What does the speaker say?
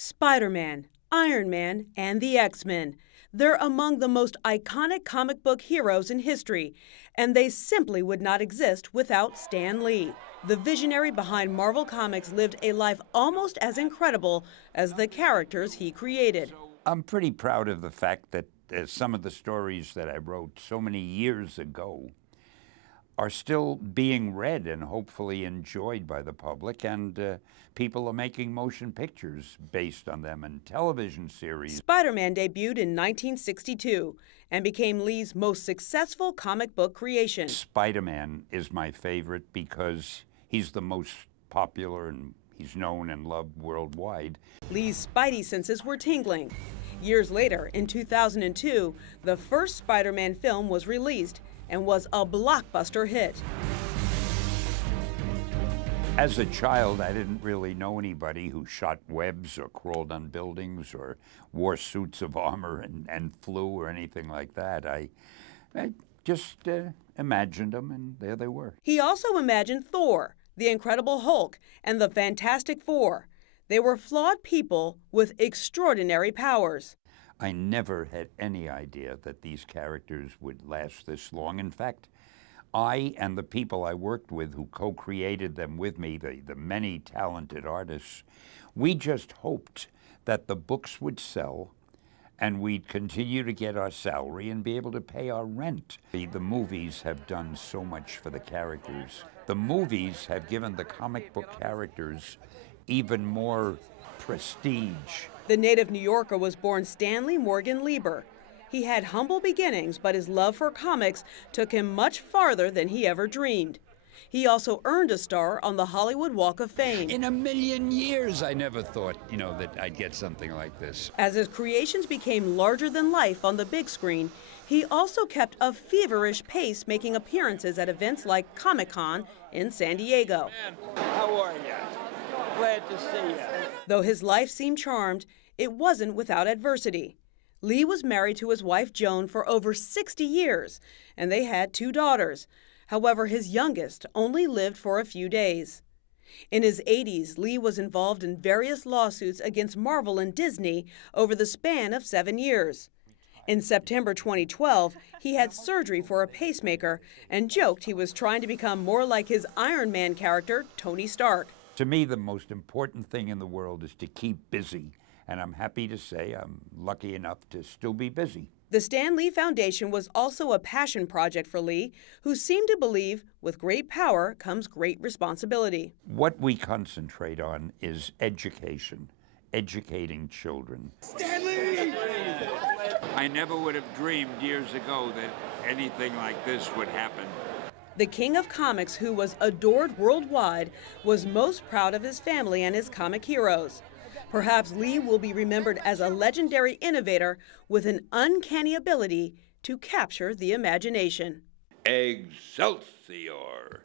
Spider-Man, Iron Man, and the X-Men. They're among the most iconic comic book heroes in history, and they simply would not exist without Stan Lee. The visionary behind Marvel Comics lived a life almost as incredible as the characters he created. I'm pretty proud of the fact that some of the stories that I wrote so many years ago are still being read and hopefully enjoyed by the public, and people are making motion pictures based on them and television series. Spider-Man debuted in 1962 and became Lee's most successful comic book creation. Spider-Man is my favorite because he's the most popular and he's known and loved worldwide. Lee's spidey senses were tingling. Years later, in 2002, the first Spider-Man film was released and was a blockbuster hit. As a child, I didn't really know anybody who shot webs or crawled on buildings or wore suits of armor and flew or anything like that. I just imagined them, and there they were. He also imagined Thor, the Incredible Hulk, and the Fantastic Four. They were flawed people with extraordinary powers. I never had any idea that these characters would last this long. In fact, I and the people I worked with who co-created them with me, the many talented artists, we just hoped that the books would sell and we'd continue to get our salary and be able to pay our rent. The movies have done so much for the characters. The movies have given the comic book characters even more prestige. The native New Yorker was born Stanley Morgan Lieber. He had humble beginnings, but his love for comics took him much farther than he ever dreamed. He also earned a star on the Hollywood Walk of Fame. In a million years, I never thought, that I'd get something like this. As his creations became larger than life on the big screen, he also kept a feverish pace, making appearances at events like Comic-Con in San Diego. How are you? Glad to see you. Though his life seemed charmed, it wasn't without adversity. Lee was married to his wife Joan for over 60 years, and they had 2 daughters. However, his youngest only lived for a few days. In his 80s, Lee was involved in various lawsuits against Marvel and Disney over the span of 7 years. In September 2012, he had surgery for a pacemaker and joked he was trying to become more like his Iron Man character, Tony Stark. To me, the most important thing in the world is to keep busy, and I'm happy to say I'm lucky enough to still be busy. The Stan Lee Foundation was also a passion project for Lee, who seemed to believe with great power comes great responsibility. What we concentrate on is education, educating children. Stan Lee! I never would have dreamed years ago that anything like this would happen. The king of comics, who was adored worldwide, was most proud of his family and his comic heroes. Perhaps Lee will be remembered as a legendary innovator with an uncanny ability to capture the imagination. Excelsior!